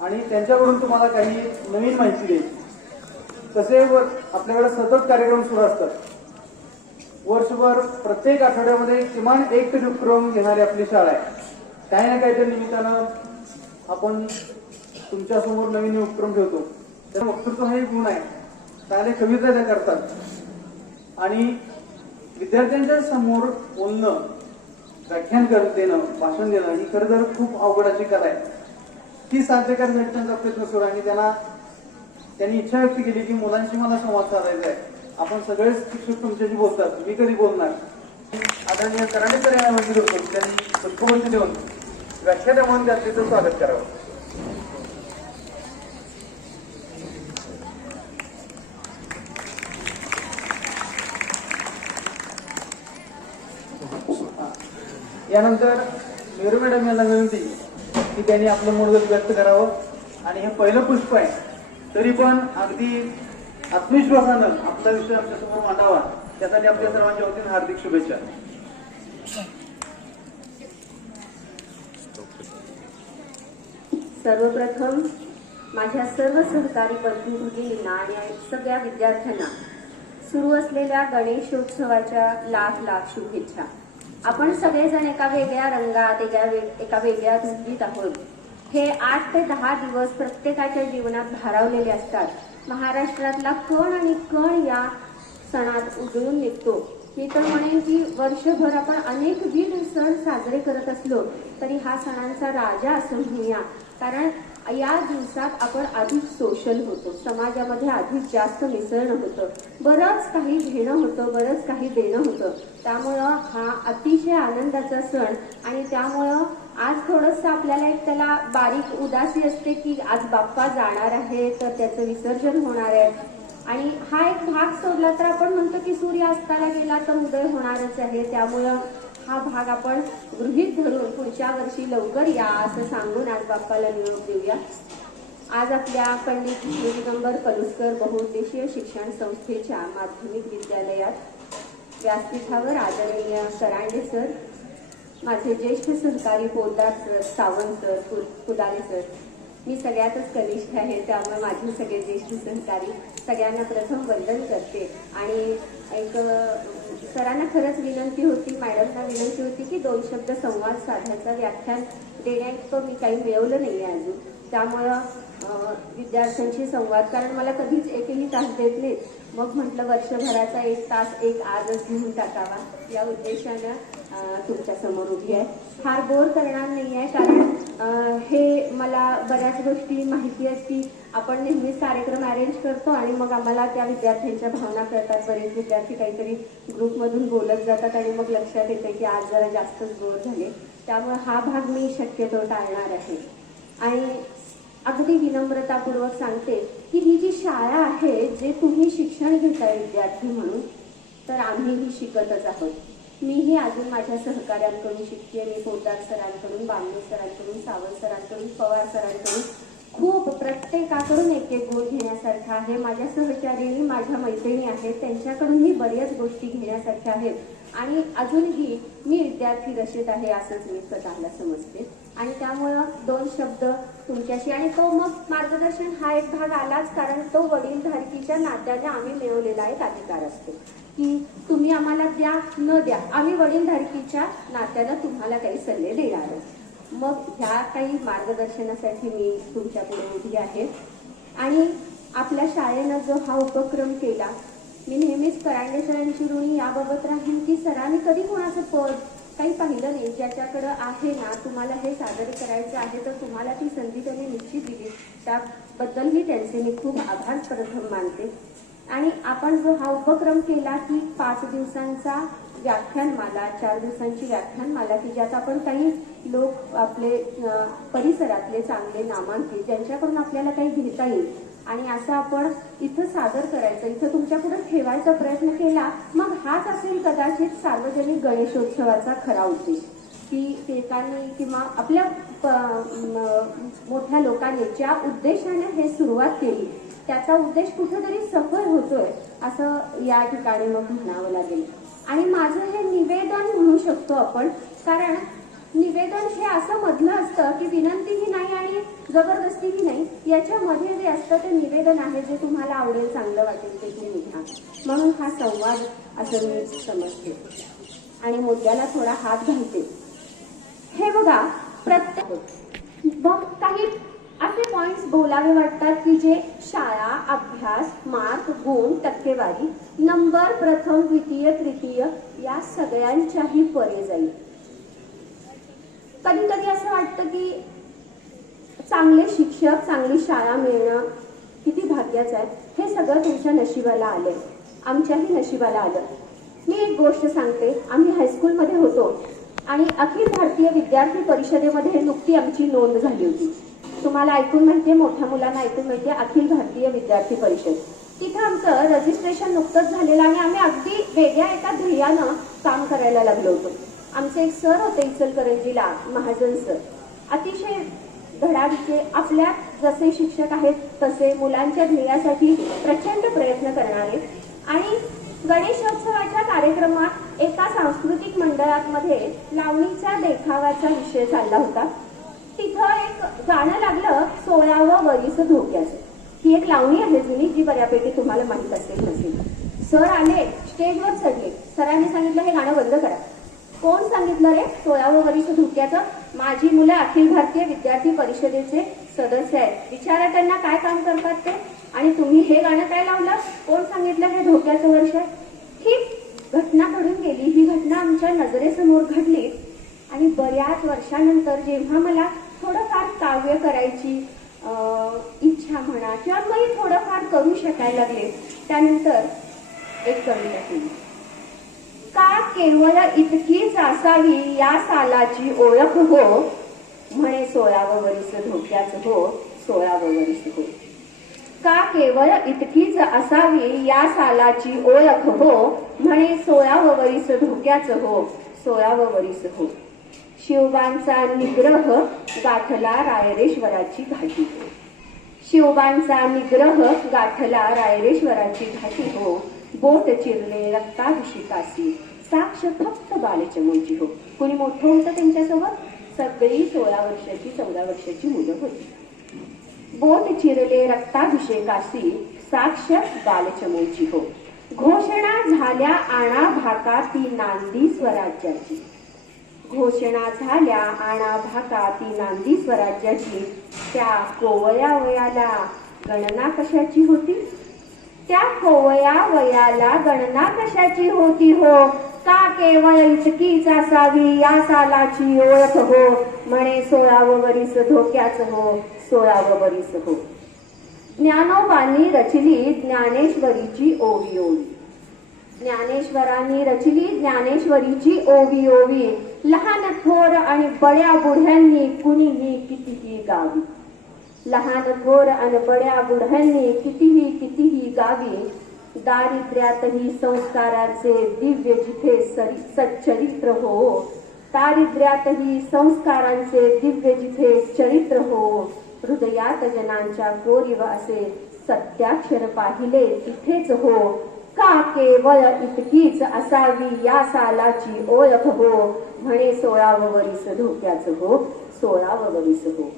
आणि त्यांच्याकडून तुम्हाला काही नवीन माहिती द्यायची। तसे आपल्याकडे सतत कार्यक्रम सुरू असतात। वर्षभर प्रत्येक आठवड्यामध्ये किमान एक तरी उपक्रम घेणारी आपली शाळा आहे। काही ना काहीतरी निमित्तानं आपण तुमच्या समोर नवीन उपक्रम ठेवतो। तर वक्तृत्व हा एक गुण आहे। चांगले कविता त्या करतात आणि विद्यार्थ्यांच्या समोर बोलणं, व्याख्यान देणं, भाषण देणं ही खरं तर खूप अवघड अशी कला आहे। ती साध्य करण्यासाठी त्यांचा प्रयत्न सुरू आहे आणि त्यांनी इच्छा व्यक्त केली की मुलांशी मला संवाद साधायचा आहे। आपण सगळेच शिक्षक तुमच्याशी बोलतात, मी कधी बोलणार। आदरणीय कराडे या मंदिर होतो, त्यांनी पुष्पवंती देऊन व्याख्याता म्हणून त्याचं स्वागत करावं। यानंतर मेरू मॅडम यांना विनंती की त्यांनी आपलं मनोगत व्यक्त करावं आणि हे पहिलं पुष्प आहे, तरी पण अगदी आत्मविश्वासानं आपला विषय आमच्यासमोर मांडावा, त्यासाठी आपल्या सर्वांच्या वतीने हार्दिक शुभेच्छा। सर्वप्रथम माझ्या सर्व सहकारी बंधू भगिनींना आणि सगळ्या विद्यार्थ्यांना सुरू असलेल्या गणेशोत्सवाच्या लाख लाख शुभेच्छा। आपण सगळेजण एका वेगळ्या रंगात एका वेगळ्या धुंदीत आहोत। हे 8 ते 10 दिवस प्रत्येकाच्या जीवनात भारावलेले असतात। महाराष्ट्रातला कण आणि कण या सणात उजळून निघतो। मी तर म्हणेन की वर्षभर आपण अनेकविध सण साजरे करत असलो तरी हा सणांचा राजा असं म्हणूया, कारण या दिवसात आपण अधिक सोशल होतो, समाजामध्ये अधिक जास्त मिसळणं होतं, बरंच काही घेणं होतं, बरंच काही देणं होतं। त्यामुळं हा अतिशय आनंदाचा सण आणि त्यामुळं आज थोडंसं आपल्याला एक त्याला बारीक उदासी असते की आज बाप्पा जाणार आहे तर त्याचं विसर्जन होणार आहे आणि हा एक भाग सोडला तर आपण म्हणतो की सूर्य अस्ताला गेला तर उदय होणारच आहे। त्यामुळं हा भाग आपण गृहीत धरून पुढच्या वर्षी लवकर या असं सांगून आज बाप्पाला निरोप देऊया। आज आपल्या पंडित दिगंबर पलुसकर बहुउद्देशीय शिक्षण संस्थेच्या माध्यमिक विद्यालयात व्यासपीठावर आदरणीय करांडे सर, माझे ज्येष्ठ सहकारी Poddar sir, Sawant sir, Kudale sir, मी सगळ्यातच कनिष्ठ आहे त्यामुळे माझे सगळे ज्येष्ठ सहकारी सगळ्यांना प्रथम वंदन करते आणि एक सरांना खरंच विनंती होती, मॅडमना विनंती होती की 2 शब्द संवाद साधण्याचा व्याख्यान देण्याइतकं मी काही मिळवलं नाही आहे अजून। त्यामुळं विद्यार्थ्यांशी संवाद, कारण मला कधीच एकही तास देत नाहीत, मग म्हटलं वर्षभराचा 1 तास आजच घेऊन टाकावा या उद्देशानं तुमच्या समोर उभी आहे। फार बोर करणार नाही आहे, कारण हे मला बऱ्याच गोष्टी माहिती आहेत की आपण नेहमीच कार्यक्रम अरेंज करतो आणि मग आम्हाला त्या विद्यार्थ्यांच्या भावना कळतात। बरेच विद्यार्थी काहीतरी ग्रुपमधून बोलत जातात आणि मग लक्षात येते की आज जरा जास्तच बोर झाले, त्यामुळे हा भाग मी शक्यतो टाळणार आहे। आणि अगदी विनम्रतापूर्वक सांगते की ही जी शाळा आहे, जे तुम्ही शिक्षण घेताय विद्यार्थी म्हणून, तर आम्हीही शिकतच आहोत। मीही अजून माझ्या सहकाऱ्यांकडून शिकते। मी पोद्दार सरांकडून, बामणे सरांकडून, सावंत सरांकडून, पवार सरांकडून खूप प्रत्येकाकडून एक गुण घेण्यासारखा आहे। माझ्या सहचारिणी, माझ्या मैत्रिणी आहेत, त्यांच्याकडूनही बऱ्याच गोष्टी घेण्यासारख्या आहेत आणि अजूनही मी विद्यार्थी रशेत आहे असंच मी स्वतःला समजते। आणि त्यामुळं 2 शब्द तुमच्याशी, आणि तो मग मार्गदर्शन हा एक भाग आलाच, कारण तो वडीलधारकीच्या नात्याने आम्ही मिळवलेला एक अधिकार असतो की तुम्ही आम्हाला द्या न द्या, आम्ही वडीलधारकीच्या नात्यानं तुम्हाला काही सल्ले देणारच। मग ह्या काही मार्गदर्शनासाठी मी तुमच्या पुढे उभी आहे। आणि आपल्या शाळेनं जो हा उपक्रम केला, मी नेहमीच करांडे सरांची ऋणी याबाबत राहीन की सरांनी कधी कोणाचं पद काही पाहिलं नाही। ज्याच्याकडं आहे ना, तुम्हाला हे सादर करायचं आहे तर तुम्हाला ती संधी त्यांनी निश्चित दिली, त्याबद्दलही त्यांचे मी खूप आभार प्रथम मानते। आणि आपण जो हा उपक्रम केला की 5 दिवसांचा व्याख्यानमाला, 4 दिवसांची व्याख्यानमाला की ज्यात आपण काही लोक आपले परिसरातले चांगले नामांकित ज्यांच्याकडून आपल्याला काही घेता येईल आणि असं आपण इथं सादर करायचं, इथं तुमच्या पुढे ठेवायचा प्रयत्न केला। मग हाच असेल कदाचित सार्वजनिक गणेशोत्सवाचा खरा उद्देश की एकाने किंवा आपल्या मोठ्या लोकांनी ज्या उद्देशाने हे सुरुवात केली त्याचा उद्देश कुठेतरी सफल होतोय असं या ठिकाणी मग म्हणावं लागेल। आणि माझं हे निवेदन म्हणू शकतो आपण, कारण निवेदन हे असं मधलं असतं असतं की विनंतीही नाही आणि जबरदस्तीही नाही, याच्यामध्ये जे असतं ते निवेदन आहे, जे तुम्हाला आवडेल, चांगलं वाटेल ते तुम्ही घ्या. म्हणून हा संवाद असं मी समजते आणि मुद्द्याला थोडा हात घालते. हे बघा, प्रत्येक मग काही असे पॉइंट्स बोलावे वाटतात की जे शाळा, अभ्यास, मार्क, गुण, टक्केवारी, नंबर, प्रथम, द्वितीय, तृतीय या सगळ्यांच्याही परे जाईल. कधी कधी असं वाटतं की चांगले शिक्षक, चांगली शाळा मिळणं किती भाग्याचं आहे. हे सगळं तुमच्या नशिबाला आलंय, आमच्याही नशिबाला आलं. मी एक गोष्ट सांगते. आम्ही हायस्कूलमध्ये होतो आणि अखिल भारतीय विद्यार्थी परिषदेमध्ये नुकती आमची नोंद झाली होती. तुम्हाला ऐकून माहितीये, मोठ्या मुलांना ऐकून माहितीये, अखिल भारतीय विद्यार्थी परिषद. तिथं आमचं रजिस्ट्रेशन नुकतंच झालेलं आणि आम्ही अगदी वेगळ्या एका ध्येयानं काम करायला लागलो होतो. आमचे एक सर होते इचलकरंजीला, महाजन सर, अतिशय धडाडीचे, आपल्या जसे शिक्षक आहेत तसे मुलांच्या ध्येयासाठी प्रचंड प्रयत्न करणारे. आणि गणेशोत्सवाच्या कार्यक्रमात एका सांस्कृतिक मंडळामध्ये लावणीच्या देखाव्याचा विषय चालला होता. तिथं एक गाणं लागलं, 16वं वरीस धोक्याचं. ही एक लावणी आहे जुनी, जी बऱ्यापैकी तुम्हाला माहित असेल नसेल. सर आले, स्टेजवर चढले. सरांनी सांगितलं हे गाणं बंद करा. कोण सांगितलं रे 16वं वरीस धोक्याचं? माझी मुलं अखिल भारतीय विद्यार्थी परिषदेचे सदस्य आहेत, विचारा त्यांना काय काम करतात ते, आणि तुम्ही हे गाणं काय लावलं? कोण सांगितलं हे धोक्याचं वर्ष आहे? ही घटना घडून गेली. ही घटना आमच्या नजरेसमोर घडली आणि बऱ्याच वर्षानंतर जेव्हा मला थोडंफार काव्य करायची इच्छा म्हणा किंवा मी थोडंफार करू शकायला लागले, त्यानंतर एक कविता केली. का केवळ इतकीच असावी या सालाची ओळख हो, म्हणे 16वं वरीस धोक्याचं हो, 16वं वरीस हो. का केवळ इतकीच असावी या सालाची ओळख हो, म्हणे 16वं वरीस धोक्याचं हो, 16वं वरीस हो. शिवबांचा निग्रह गाठला रायरेश्वराची घाटी हो. शिवबांचा निग्रह गाठला रायरेश्वराची घाटी हो. बोट चिरले रक्ताभिषेकासी, साक्ष फक्त बालचमूची हो. कोणी मोठं होतं त्यांच्यासोबत? सगळी 16 वर्षाची 14 वर्षाची मुलं होती. बोट चिरले रक्ताभिषेकासी, साक्ष बालचमूची हो. घोषणा झाल्या आणा भाकाती नांदी स्वराज्याची. घोषणा झाल्या आणा भाकाती नांदी स्वराज्याची. त्या कोवया वयाला गणना कशाची होती? त्या कोवया वयाला गणना कशाची होती हो. का केवळ इतकीच असावी या सालाची ओळख हो, म्हणे 16वं वरीस धोक्याचं हो, 16वं वरीस हो. ज्ञानोबांनी रचली ज्ञानेश्वरीची ओवी ओवी. ज्ञानेश्वरांनी रचली ज्ञानेश्वरीची ओवी ओवी. लहान थोर आणि बड्या बुढ्यांनी कुणीही कितीही गावी. लहान थोर आणि बड्या बुढ्यांनी कितीही गावी. दारिद्र्यातही संस्काराचे दिव्य जिथे सच्चरित्र हो. दारिद्र्यातही संस्कारांचे दिव्य जिथे चरित्र हो. हृदयात जनांच्या कोरीव असे सत्याक्षर पाहिले तिथेच हो. का केवळ इतकीच असावी या सालाची ओळख हो, म्हणे 16वं वरीस धोक्याचं हो, 16वं वरीस हो.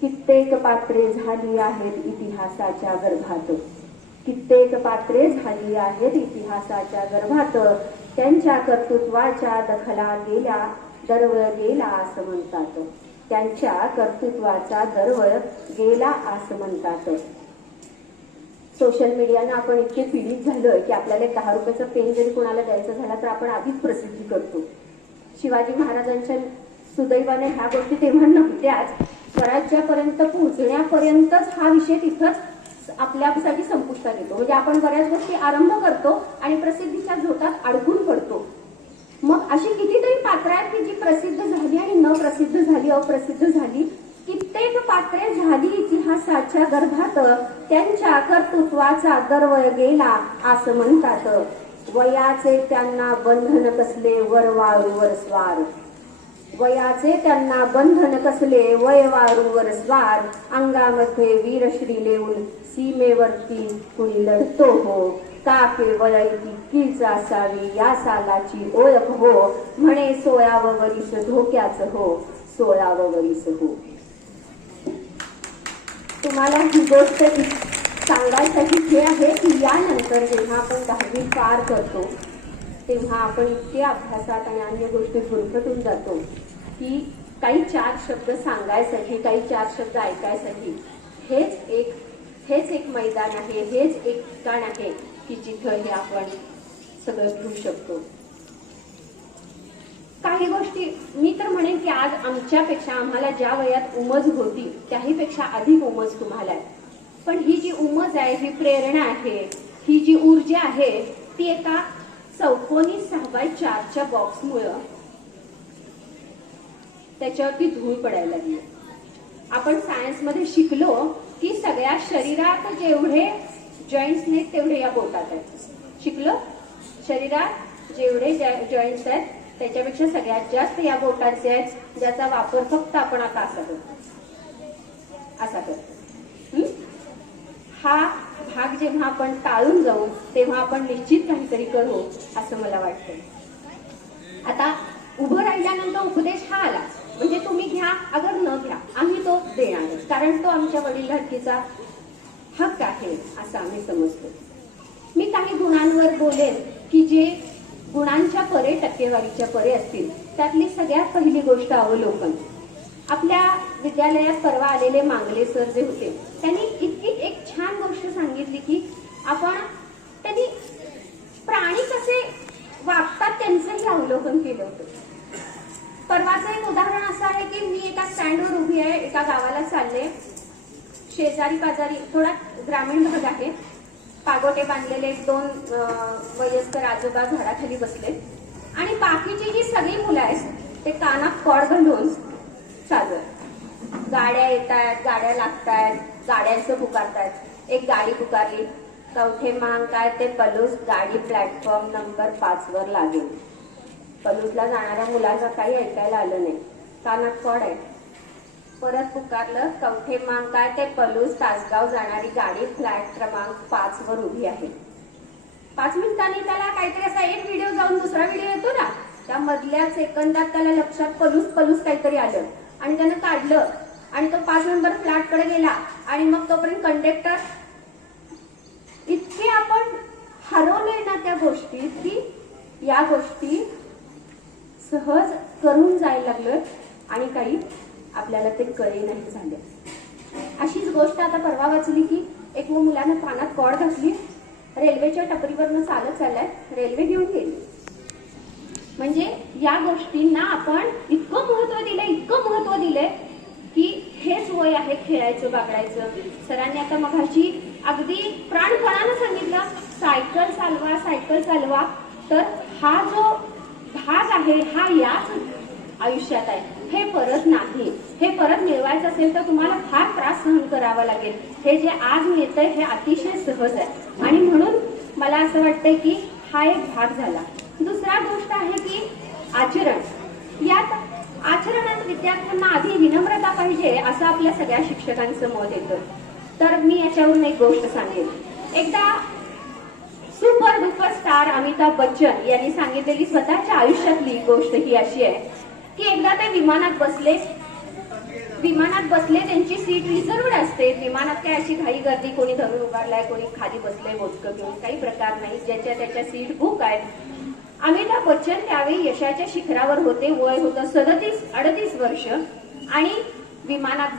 कित्येक पात्रे झाली आहेत इतिहासाच्या गर्भात. कित्येक पात्रे झाली आहेत इतिहासाच्या गर्भात. त्यांच्या कर्तृत्वाच्या दखला गेल्या दरवळ गेला असं म्हणतात. त्यांच्या कर्तृत्वाचा दरवळ गेला असं म्हणतात. सोशल मीडियानं आपण इतके पीडित झालोय की आपल्याला 10 रुपयाचा पेन जरी कोणाला द्यायचा झाला तर आपण आधीच प्रसिद्धी करतो. शिवाजी महाराजांच्या सुदैवाने ह्या गोष्टी तेव्हा नव्हत्याच. स्वराज्यापर्यंत पोहोचण्यापर्यंतच हा विषय तिथंच आपल्यासाठी संपुष्टात येतो. म्हणजे आपण बऱ्याच गोष्टी आरंभ करतो आणि प्रसिद्धीच्या झोतात अडकून पडतो. मग अशी कितीतरी पात्र आहेत की जी प्रसिद्ध झाली आणि न प्रसिद्ध झाली, अप्रसिद्ध झाली. कित्येक पात्रे झाली इतिहासाच्या गर्भात. त्यांच्या कर्तृत्वाचा दरवळ गेला असं म्हणतात. वयाचे त्यांना बंधन कसले वरवाळूवर स्वार. वयाचे त्यांना बंधन कसले वयवारूवर स्वार. अंगामध्ये वीरश्री लेऊन सीमेवरती कुणी लढतो हो. का केवळ इतकीच असावी या सालाची ओळख हो, म्हणे 16वं वरीस धोक्याचं हो, 16वं वरीस हो. तुम्हाला ही गोष्ट सांगायसाठी हे आहे की यानंतर जेव्हा आपण 10वी पार करतो तेव्हा आपण इतके अभ्यासात आणि अन्य गोष्टीत गुरफटून जातो की काही 4 शब्द सांगायसाठी, काही 4 शब्द ऐकायसाठी हेच एक मैदान आहे, हेच एक ठिकाण आहे की जिथं हे आपण सगळं घेऊ शकतो. काही गोष्टी मी तर म्हणेन की आज आमच्यापेक्षा, आम्हाला ज्या वयात उमज होती त्याहीपेक्षा अधिक उमज तुम्हाला आहे. पण ही जी उमज आहे, ही प्रेरणा आहे, ही जी ऊर्जा आहे ती एका चौकोनी 6x4च्या बॉक्समुळं त्याच्यावरती धूळ पडायला लागली. आपण सायन्समध्ये शिकलो की सगळ्या शरीरात जेवढे जॉईंट्स नाहीत तेवढे या बोटात आहेत. शिकलो शरीरात जेवढे जॉईंट्स आहेत त्याच्यापेक्षा सगळ्यात जास्त या बोटाचे आहेत, ज्याचा वापर फक्त आपण आता असा करतो. हा भाग जेव्हा आपण टाळून जाऊ तेव्हा आपण निश्चित काहीतरी करू असं मला वाटतं. आता उभं राहिल्यानंतर उपदेश हा आला म्हणजे तुम्ही घ्या, अगर न घ्या आम्ही तो देणार, कारण तो आमच्या वडिलांचा हक्क आहे असं आम्ही समजतो. मी काही गुणांवर बोलेन की जे गुणांच्या परे, टक्केवारीच्या परे असतील. त्यातली सगळ्यात पहिली गोष्ट अवलोकन. आपल्या विद्यालयात परवा आलेले मांगले सर जे होते त्यांनी इतकी एक छान गोष्ट सांगितली की त्यांनी प्राणी कसे वागतात त्यांचंही अवलोकन केलं होतं. परवाचं एक उदाहरण असं आहे की मी एका स्टँडवर उभी आहे, एका गावाला चालले, शेजारी पाजारी थोडा ग्रामीण भाग आहे, पागोटे बांधलेले 2 वयस्कर आजोबा झाडाखाली बसले आणि बाकीची जी सगळी मुलं आहेत ते कानात कॉड घालून चालू आहेत. गाड्या येत आहेत, गाड्या लागतायत, गाड्यांचं पुकारतायत. एक गाडी पुकारली, कवठे मांग काय ते पलूस, गाडी प्लॅटफॉर्म नंबर 5 वर लागेल. पलूसला जाणाऱ्या मुलांना काही ऐकायला आलं नाही, कानात कॉड आहे. परत पुकारलं, कवठे मांग काय ते पलूस, तासगाव जाणारी गाडी फ्लॅट क्रमांक 5 वर उभी आहे. 5 मिनिटांनी त्याला काहीतरी असा एक व्हिडिओ जाऊन दुसरा व्हिडिओ येतो ना, त्या मधल्या सेकंदात त्याला लक्षात पलूस काहीतरी आलं आणि त्यानं काढलं आणि तो 5 नंबर फ्लॅट कडे गेला आणि मग तोपर्यंत कंडक्टर. इतके आपण हरवले ना त्या गोष्टीत की या गोष्टी सहज करून जायला लागलं आणि काही आपल्याला ते कळे नाही झाले. अशीच गोष्ट आता परवा वाचली की एक मुलानं कानात कॉड घातली, रेल्वेच्या टपरीवरनं चालत चाललाय, रेल्वे घेऊन गेली. म्हणजे या गोष्टींना आपण इतकं महत्व दिलंय की हेच वय आहे खेळायचं, बागडायचं. सरांनी आता मघाशी अगदी प्राणपणानं सांगितलं, सायकल चालवा. तर हा जो भाग आहे हा याच आयुष्यात आहे, हे परत नाही. हे परत मिळवायचं असेल तर तुम्हाला फार त्रास सहन करावा लागेल. हे जे आज मिळतंय हे अतिशय सहज आहे आणि म्हणून मला असं वाटतंय की हा एक भाग झाला. दुसरा गोष्ट आहे की आचरण. यात आचरणात विद्यार्थ्यांना आधी विनम्रता पाहिजे असं आपल्या सगळ्या शिक्षकांचं मत येतं. तर मी याच्यावरून एक गोष्ट सांगेन. एकदा super duper star Amitabh Bachchan यांनी सांगितलेली स्वतःच्या आयुष्यातली गोष्ट ही अशी आहे की एकदा ते विमानात बसले, त्यांची सीट रिझर्वड असते. विमानात काय अशी घाई गर्दी, कोणी धरून उभारलाय, कोणी खाली बसलंय बोचकं घेऊन, काही प्रकार नाही. ज्याच्या त्याच्या सीट बुक आहेत. अमिताभ बच्चन त्यावेळी यशाच्या शिखरावर होते. वय होतं 37-38 वर्ष आणि विमानात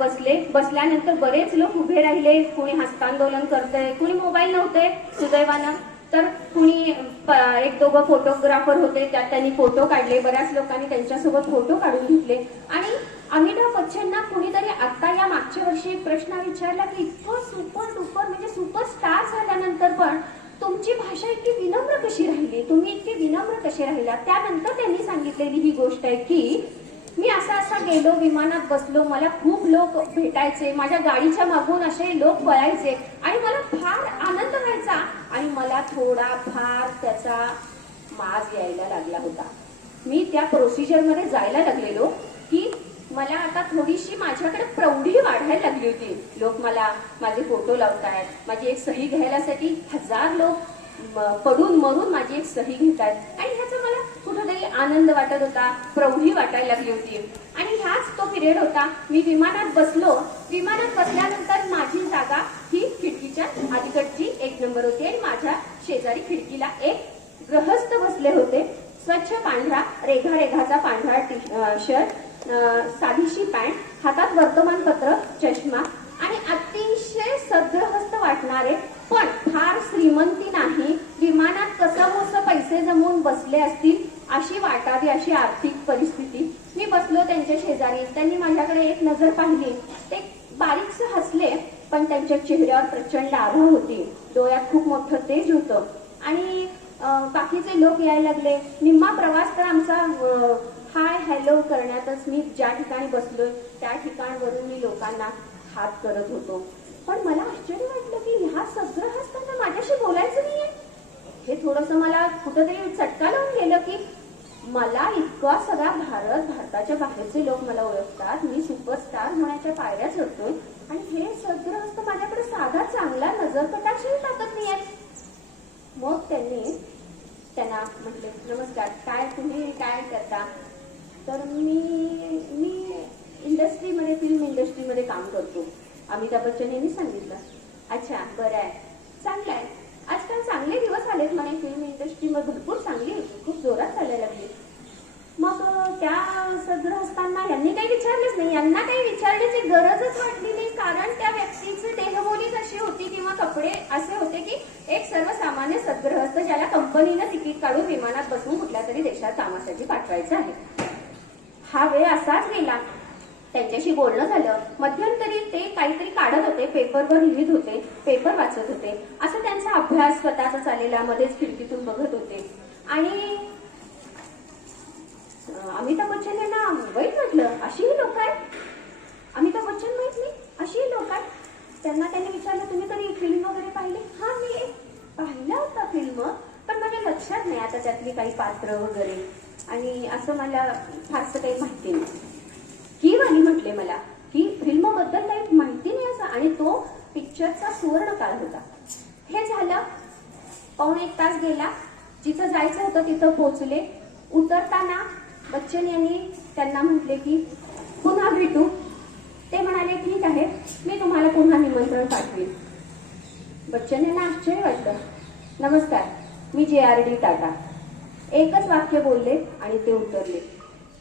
बसल्यानंतर बरेच लोक उभे राहिले. कुणी हस्तांदोलन करतंय, कुणी मोबाईल नव्हते सुदैवानं, तर कुणी 1-2 फोटोग्राफर होते, त्यांनी फोटो काढले. बऱ्याच लोकांनी त्यांच्यासोबत फोटो काढून घेतले. आणि अमिताभ बच्चनना कुणीतरी आता या मागच्या वर्षी एक प्रश्न विचारला की इतकं सुपर डुपर म्हणजे सुपरस्टार झाल्यानंतर पण तुमची भाषा इतकी विनम्र कशी राहिली, तुम्ही इतके विनम्र कसे राहिला. त्यानंतर त्यांनी सांगितलेली ही गोष्ट आहे की मी असा गेलो, विमानात बसलो, मला खूप लोक भेटायचे, माझ्या गाडीच्या मागून असे लोक पळायचे आणि मला फार आनंद व्हायचा आणि मला थोडाफार त्याचा माज यायला लागला होता. मी त्या प्रोसिजरमध्ये जायला लागलेलो की मला आता थोडीशी माझ्याकडे प्रौढी वाढायला लागली होती. लोक मला माझे फोटो लावतायत, माझी एक सही घ्यायसाठी 1000 लोक पडून मरून माझी एक सही घेतात आणि ह्याचा मला कुठेतरी आनंद वाटत होता, प्रौढी वाटायला लागली होती. आणि ह्याच तो पिरियड होता. मी विमानात बसलो. विमानात बसल्यानंतर माझी जागा ही खिडकीच्या अलीकडची 1 नंबर होती आणि माझ्या शेजारी खिडकीला एक गृहस्थ बसले होते. स्वच्छ पांढरा रेघाचा पांढरा शर्ट, साधीशी पॅन्ट, हातात वर्तमानपत्र, चष्मा आणि अतिशय सद्गृहस्थ वाटणारे, पण फार श्रीमंती नाही, विमानात कसमोस पैसे जमवून बसले असतील अशी वाटावी अशी आर्थिक परिस्थिती. मी बसलो त्यांच्या शेजारी. त्यांनी माझ्याकडे एक नजर पाहिली. ते बारीकसे हसले, पण त्यांच्या चेहऱ्यावर प्रचंड आभा होती. डोळ्यात खूप मोठं तेज होतं. आणि बाकीचे लोक यायला लागले. निम्मा प्रवास तर आमचा हाय हॅलो करण्यातच. मी ज्या ठिकाणी बसलोय त्या ठिकाणवरून मी लोकांना हात करत होतो. पण मला आश्चर्य वाटलं की ह्या सगळं असताना माझ्याशी बोलायचं नाहीये. हे थोडंसं मला कुठंतरी चटका लावून गेलं की मला इतका सगळा भारताच्या बाहेरचे लोक मला ओळखतात. मी सुपरस्टार होण्याच्या पायऱ्या चढतोय आणि हे सगळं माझ्याकडे साधा चांगला नजर कटाक्षही टाकत नाहीये. मग त्यांना म्हटले, नमस्कार, तुम्ही काय करता? तर मी इंडस्ट्रीमध्ये, फिल्म इंडस्ट्रीमध्ये काम करतो. अमिताभ बच्चन यांनी सांगितलं. अच्छा, बरं आहे, चांगलं आहे. आजकाल चांगले दिवस आलेत म्हणे फिल्म इंडस्ट्रीमध्ये, भरपूर चांगली खूप जोरात चालायला लागली. मग त्या सगळं असताना यांनी काही विचारलंच नाही. यांना काही विचारण्याची गरजच वाटली नाही, कारण त्या व्यक्तीची देहबोलीच अशी होती किंवा कपडे असे होते की एक सर्वसामान्य सद्गृहस्थ ज्याला कंपनीनं तिकीट काढून विमानात बसवून कुठल्या तरी देशात कामासाठी पाठवायचं आहे. हा वेळ असाच गेला. त्यांच्याशी बोलणं झालं. मध्यंतरी ते काहीतरी काढत होते, पेपरवर लिहित होते, पेपर वाचत होते. असं त्यांचा अभ्यास स्वतःचा चाललेला. मध्येच खिडकीतून बघत होते. आणि अमिताभ बच्चन यांना वाईट वाटलं. अशीही लोक आहेत, अमिताभ बच्चन माहित नाही, अशीही लोक आहेत. त्यांनी विचारलं, तुम्ही कधी फिल्म वगैरे पाहिली? हा, मी पाहिला होता फिल्म, पण माझ्या लक्षात नाही आता त्यातली काही पात्र वगैरे, आणि असं मला फारसं काही माहिती नाही. ही वाली म्हटले मला की फिल्म बद्दल काही माहिती नाही असं, आणि तो पिक्चरचा सुवर्ण काळ होता. हे झालं. 1.25 तास गेला. जिथं जायचं होतं तिथं पोहोचले. उतरताना बच्चन यांनी त्यांना म्हटले की पुन्हा भेटू. ते म्हणाले, ठीक आहे, मी तुम्हाला पुन्हा निमंत्रण पाठवेन. बच्चन यांना आश्चर्य वाटलं. नमस्कार, मी JRD टाटा. एकच वाक्य बोलले आणि ते उतरले.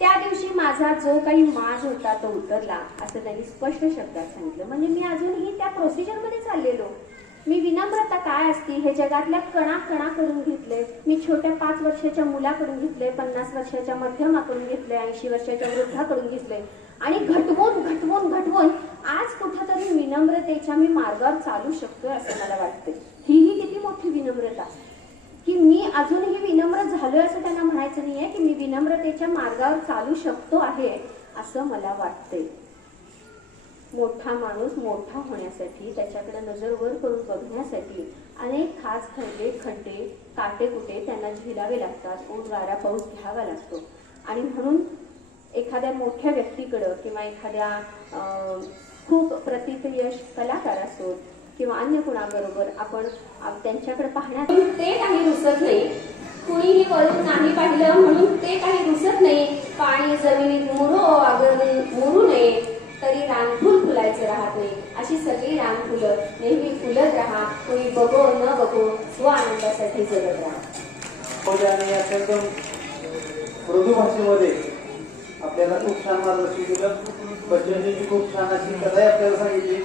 त्या दिवशी माझा जो काही माज होता तो उतरला, असं त्यांनी स्पष्ट शब्दात सांगितलं. म्हणजे मी अजूनही त्या प्रोसिजरमध्ये चाललेलो. मी विनम्रता काय असते हे जगातल्या कणा करून घेतले. मी छोट्या 5 वर्षाच्या मुलाकडून घेतले, 50 वर्षाच्या मध्यमाकडून घेतले, 80 वर्षाच्या वृद्धाकडून घेतले, आणि घटवून आज कुठंतरी विनम्रतेच्या मी मार्गावर चालू शकतोय असं मला वाटतंय. ही किती मोठी विनम्रता की मी अजूनही विनम्र झालोय असं त्यांना म्हणायचं नाहीये, की मी विनम्रतेच्या मार्गावर चालू शकतो आहे असं मला वाटतंय. मोठा माणूस मोठा होण्यासाठी, त्याच्याकडे नजर वर करून बघण्यासाठी अनेक खास खड्डे काटेकुटे त्यांना झेलावे लागतात. ऊन वारा पाऊस घ्यावा लागतो. आणि म्हणून एखाद्या मोठ्या व्यक्तीकडं किंवा एखाद्या खूप प्रतिथयश कलाकार असोत किंवा अन्य कुणाबरोबर आपण त्यांच्याकडे पाहण्यात ते काही रुसत नाही. कुणीही वरून नाही पाहिलं म्हणून ते काही रुसत नाही. पाणी जमिनीत मुरू नये तरी रानफुल फुलायचं राहत नाही. अशी सगळी रानफुलं नेहमी फुलत राहा. कोणी बघो न बघो स्व आनंदासाठी जगत राहा. आणि अत्यंत मृदू भाषेमध्ये आपल्याला खूप छान मार्गदर्शन दिलं. बच्चनजींची खूप छान अशी कथाही आपल्याला सांगितली.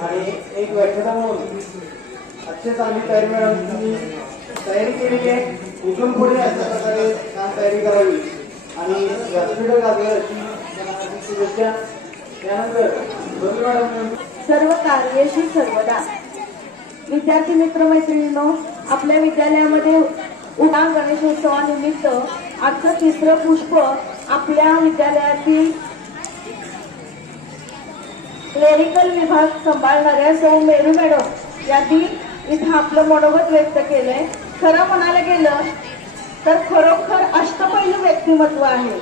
आणि एक व्याख्याता म्हणून अक्षय चांगली तयारी मॅडम तुम्ही तयारी केलेली आहे. इथून पुढे अशा प्रकारे छान तयारी करावी आणि व्यासपीठ गाजवेल अशी शुभेच्छा. त्यानंतर मॅडम, सर्व कार्यशी सर्वदा. विद्यार्थी मित्रमैत्रिणींनो, आपल्या विद्यालयामध्ये उडान गणेशोत्सवानिमित्त आजचं तिसरं पुष्प आपल्या विद्यालयातील क्लेरिकल विभाग सांभाळणाऱ्या सौ मेरू मॅडम यांनी इथं आपलं मनोगत व्यक्त केलंय. खरं म्हणायला गेलं तर खरोखर अष्टपैलू व्यक्तिमत्व आहे.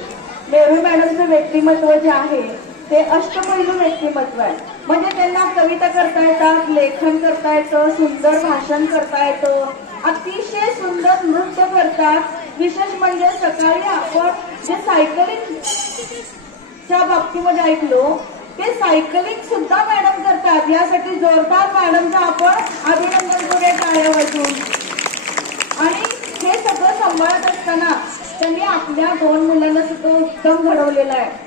मेरू मॅडमचं व्यक्तिमत्व जे आहे ते अष्टपैलू व्यक्तिमत्व आहे. म्हणजे त्यांना कविता करता येतात, लेखन करता येतं, सुंदर भाषण करता येतं, अतिशय सुंदर नृत्य करतात. विशेष म्हणजे सकाळी आपण जे च्या बाबतीमध्ये ऐकलो ते सायकलिंग सुद्धा मॅडम करतात. यासाठी जोरदार मॅडमचं आपण अभिनंदन करूया टाळ्या वाजवून. आणि हे सगळं सांभाळत असताना त्यांनी आपल्या 2 मुलांना सुद्धा उत्तम घडवलेलं आहे.